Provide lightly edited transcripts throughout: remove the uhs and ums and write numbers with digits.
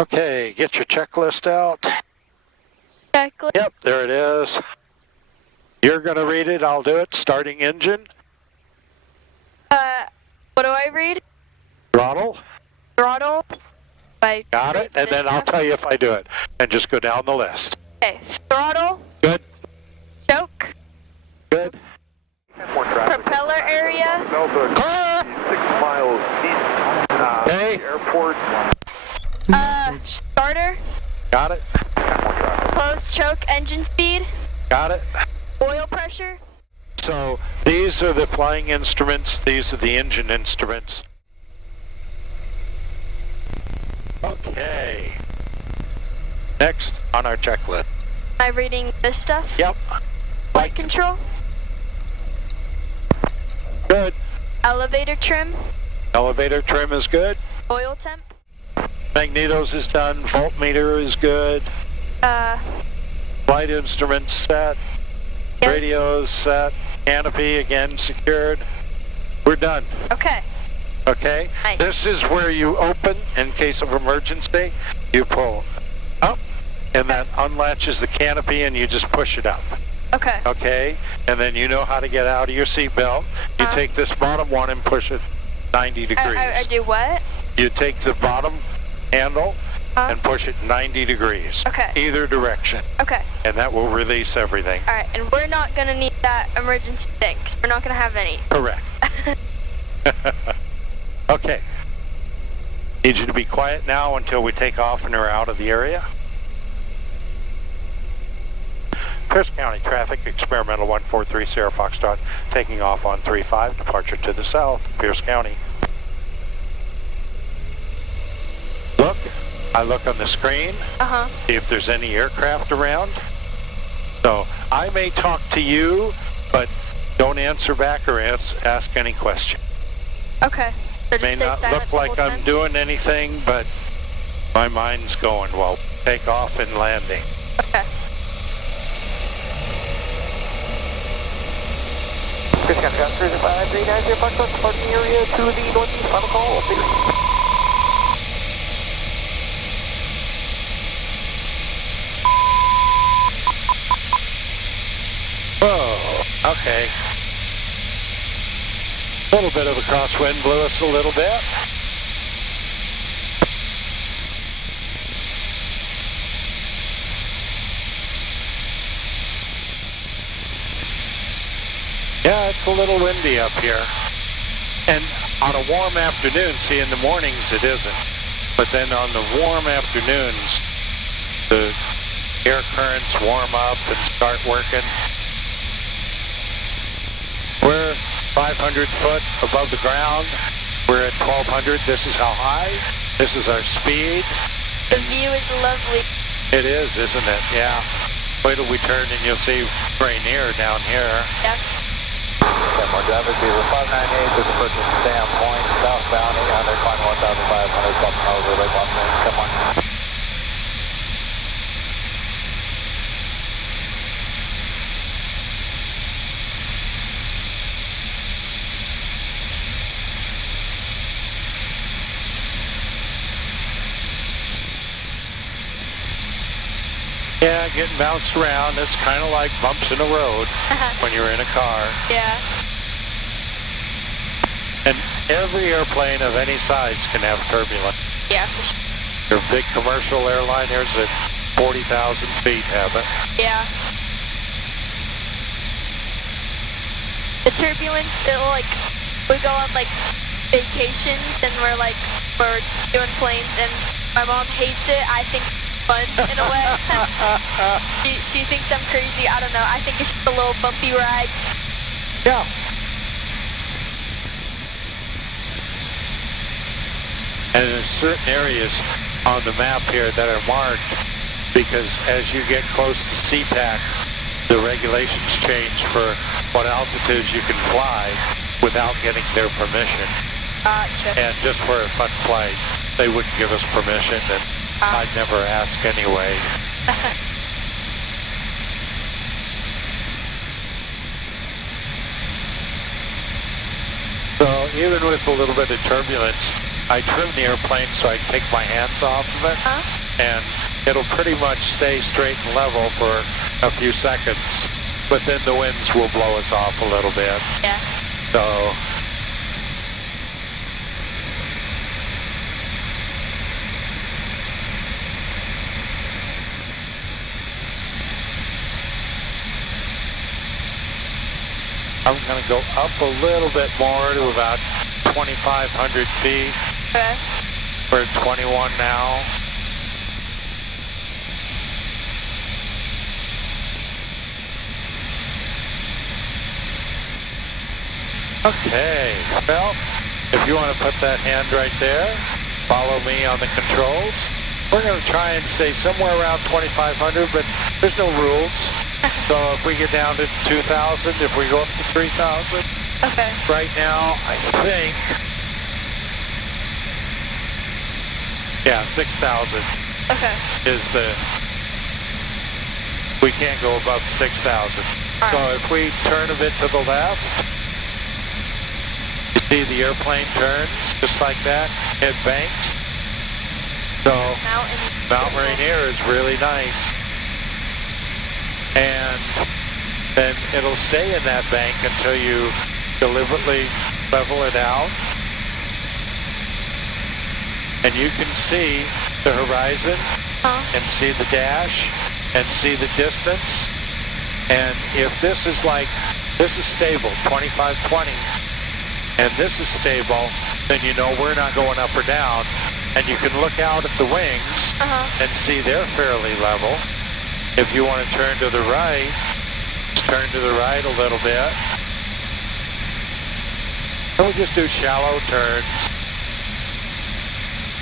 Okay, get your checklist out. Checklist. Yep, there it is. You're going to read it, I'll do it. Starting engine. What do I read? Throttle. Throttle. Got it, and then I'll tell you if I do it. And just go down the list. Okay, throttle. Good. Choke. Good. Propeller area. Car. 6 miles east. Okay. Airport. Starter. Got it. Closed choke. Engine speed. Got it. Oil pressure. So these are the flying instruments. These are the engine instruments. Okay. Next on our checklist. Am I reading this stuff? Yep. Flight control. Good. Elevator trim. Elevator trim is good. Oil temp. Magnetos is done. Voltmeter is good. Flight instruments set. Yes. Radios set. Canopy again secured. We're done. Okay. Okay? Nice. This is where you open in case of emergency. You pull up and that unlatches the canopy and you just push it up. Okay. Okay? And then you know how to get out of your seatbelt. You take this bottom one and push it 90 degrees. I do what? You take the bottom handle and push it 90 degrees. Okay. Either direction. Okay. And that will release everything. Alright, and we're not gonna need that emergency thing, 'cause we're not gonna have any. Correct. Okay. Need you to be quiet now until we take off and are out of the area. Pierce County traffic, experimental 143 Sierra Foxtrot, taking off on 35, departure to the south, Pierce County. Look, I look on the screen, see if there's any aircraft around. So I may talk to you, but don't answer back or ask any question. Okay. So May just say not silent look the like whole I'm time? doing anything, but my mind's going well. Take off and landing. Okay. Pierce County Ground Cruiser 5390 Foxtrot, parking area to the northeast, final call. Whoa, okay. A little bit of a crosswind blew us a little bit. Yeah, it's a little windy up here. And on a warm afternoon, see, in the mornings it isn't. But then on the warm afternoons, the air currents warm up and start working. We're 500 foot above the ground. We're at 1200. This is how high. This is our speed. The view is lovely. It is, isn't it? Yeah. Wait till we turn and you'll see Rainier down here. Yeah. 10 more traffic, Beaver 598, this is approaching Sam Point, southbound 800, climb 1,500, south over Lake Boston, 10 more. Yeah, getting bounced around. It's kind of like bumps in the road when you're in a car. Yeah. And every airplane of any size can have turbulence. Yeah, for sure. Your big commercial airliners at 40,000 feet have it. Yeah. The turbulence, it'll like, we go on like vacations and we're doing planes and my mom hates it. I think it's fun in a way. she thinks I'm crazy. I don't know. I think it's just a little bumpy ride. Yeah. And there's certain areas on the map here that are marked because as you get close to SeaTac, the regulations change for what altitudes you can fly without getting their permission. Gotcha. And just for a fun flight, they wouldn't give us permission, and I'd never ask anyway. So even with a little bit of turbulence, I trim the airplane so I take my hands off of it, and it'll pretty much stay straight and level for a few seconds, but then the winds will blow us off a little bit. Yeah. So I'm going to go up a little bit more to about 2,500 feet. Okay. We're at 21 now. Okay, well, if you want to put that hand right there, follow me on the controls. We're going to try and stay somewhere around 2,500, but there's no rules. So if we get down to 2,000, if we go up to 3,000. Okay. Right now, I think, yeah, 6,000 Okay. is we can't go above 6,000. All So right. if we turn a bit to the left, you see the airplane turns just like that, it banks. So Mount Rainier is really nice. And then it'll stay in that bank until you deliberately level it out. And you can see the horizon and see the dash and see the distance. And if this is stable, 2520, and this is stable, then you know we're not going up or down. And you can look out at the wings and see they're fairly level. If you want to turn to the right, turn to the right a little bit. And we'll just do shallow turns.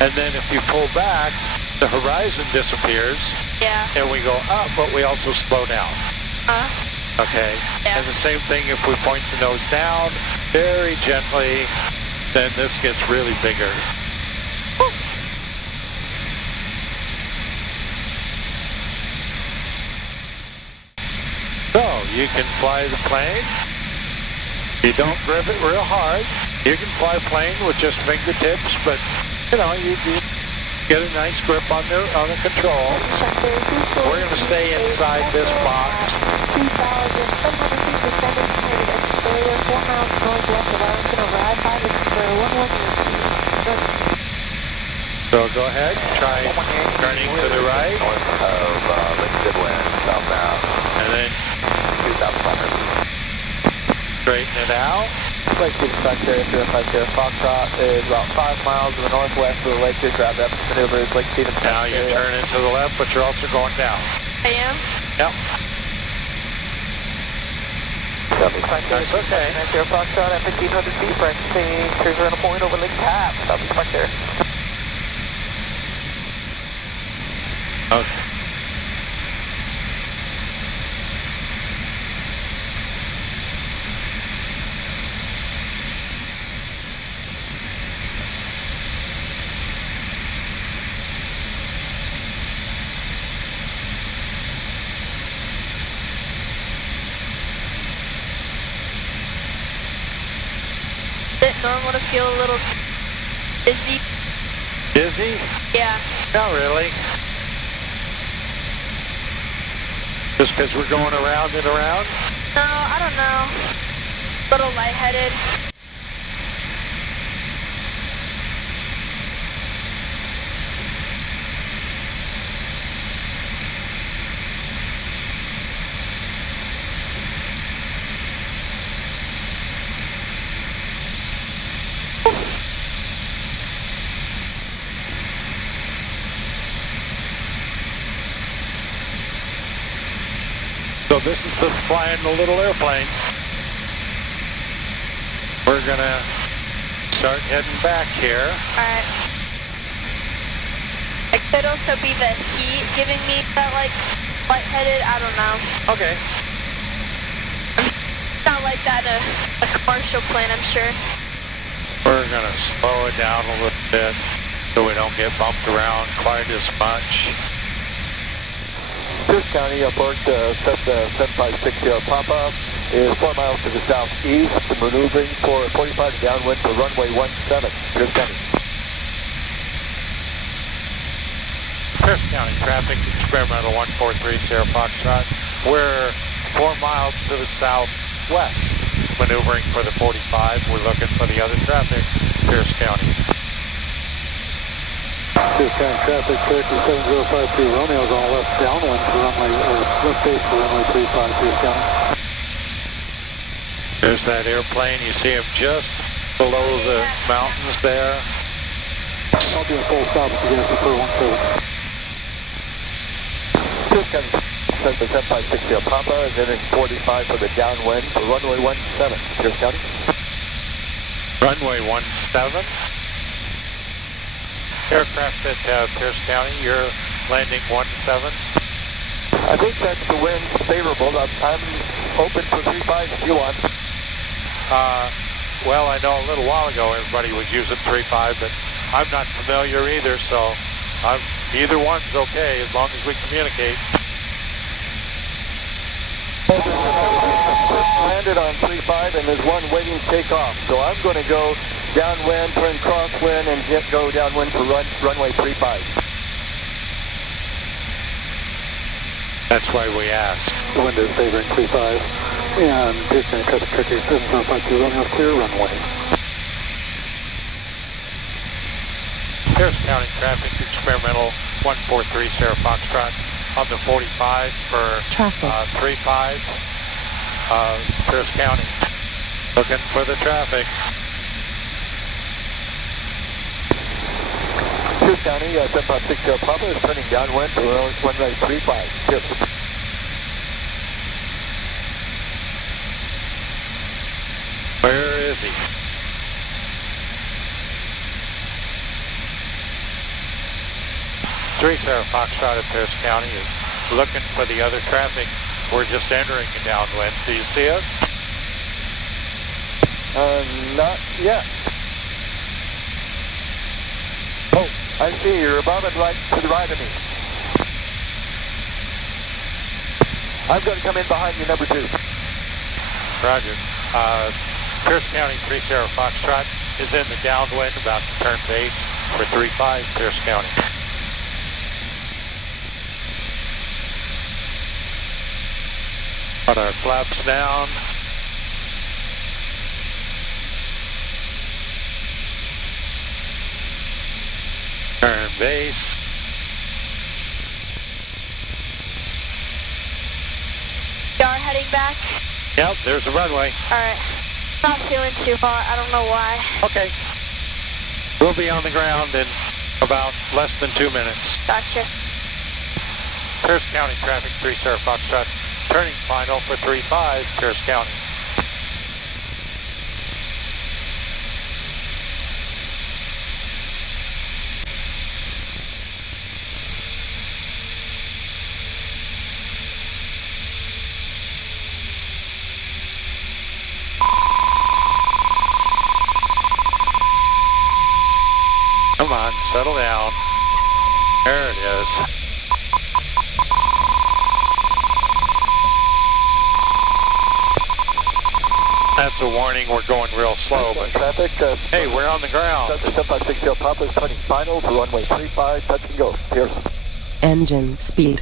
And then if you pull back, the horizon disappears. Yeah. And we go up, but we also slow down. Okay? Yeah. And the same thing if we point the nose down very gently, then this gets really bigger. So you can fly the plane. You don't grip it real hard. You can fly a plane with just fingertips, but you know, you get a nice grip on the controls. We're going to stay inside this box. 2,700 feet descending headed exterior 4 miles northwest of Arlington over I-5 with square 110. So go ahead, try turning to the right. North of Lincoln Wind, southbound. And then 2,500. straighten it out. Lake Dispatch Area 050 Foxtrot is about 5 miles to the northwest of the lake. Your ground depth maneuver is Lake Stevens. Now you turn into the left, but you're also going down. I am? Yep. That's okay. Air Foxtrot at 1,500 feet, practicing cruiser on a point over Lake Tap. Southeast Park there. Okay. Is it normal to feel a little dizzy? Dizzy? Yeah. Not really. Just because we're going around and around? No, I don't know. A little lightheaded. So this is the flying the little airplane. We're gonna start heading back here. Alright. It could also be the heat giving me that, like, lightheaded. I don't know. Okay. It's not like that in a commercial plane, I'm sure. We're gonna slow it down a little bit so we don't get bumped around quite as much. Pierce County, approach Cessna 7560 pop-up is 4 miles to the southeast, maneuvering for 45 downwind for runway 17. Pierce County. Pierce County traffic, experimental 143 Sierra Foxtrot. We're 4 miles to the southwest, maneuvering for the 45. We're looking for the other traffic, Pierce County. Pierce County traffic, Cherokee 7053 Romeo's on left downwind for runway, or left base for runway 35, Pierce County. There's that airplane. You see him just below the mountains there. I'll do a full stop if you guys prefer 17. Pierce County, Cessna 7560 Papa is entering 45 for the downwind for runway 17, Pierce County. Runway 17. Aircraft at Pierce County, you're landing 17. I think that's the wind favorable. I'm open for 35 if you want. Well, I know a little while ago everybody was using 35, but I'm not familiar either, so either one's okay as long as we communicate. Landed on 35 and there's one waiting to take off, so I'm going to go downwind, turn crosswind, and go downwind for runway 35. That's why we asked. The wind is favoring 35, and Pierce County traffic, Cherokee 7052 Romeo, clear runway. Pierce County traffic, experimental 143 Sierra Foxtrot on the 45 for traffic. 35, Pierce County. Looking for the traffic. Pierce County, 7560 Papa is turning downwind for runway 35. Pierce. Where is he? Three Sierra Foxtrot at Pierce County is looking for the other traffic. We're just entering the downwind. Do you see us? Not yet. Oh, I see. You're above and right to the right of me. I'm going to come in behind you, number 2. Roger. Pierce County 3 Sierra Foxtrot is in the downwind, about to turn base for 35 Pierce County. Got our flaps down. Turn base. You are heading back? Yep, there's the runway. Alright. Not feeling too hot. I don't know why. Okay. We'll be on the ground in about less than 2 minutes. Gotcha. Pierce County traffic, 3 Sierra Foxtrot, turning final for 35 Pierce County. Come on, settle down. There it is. That's a warning, we're going real slow, but Traffic, hey, we're on the ground. 7560 Papa is turning final for runway 35, touch and go. Pierce. Engine speed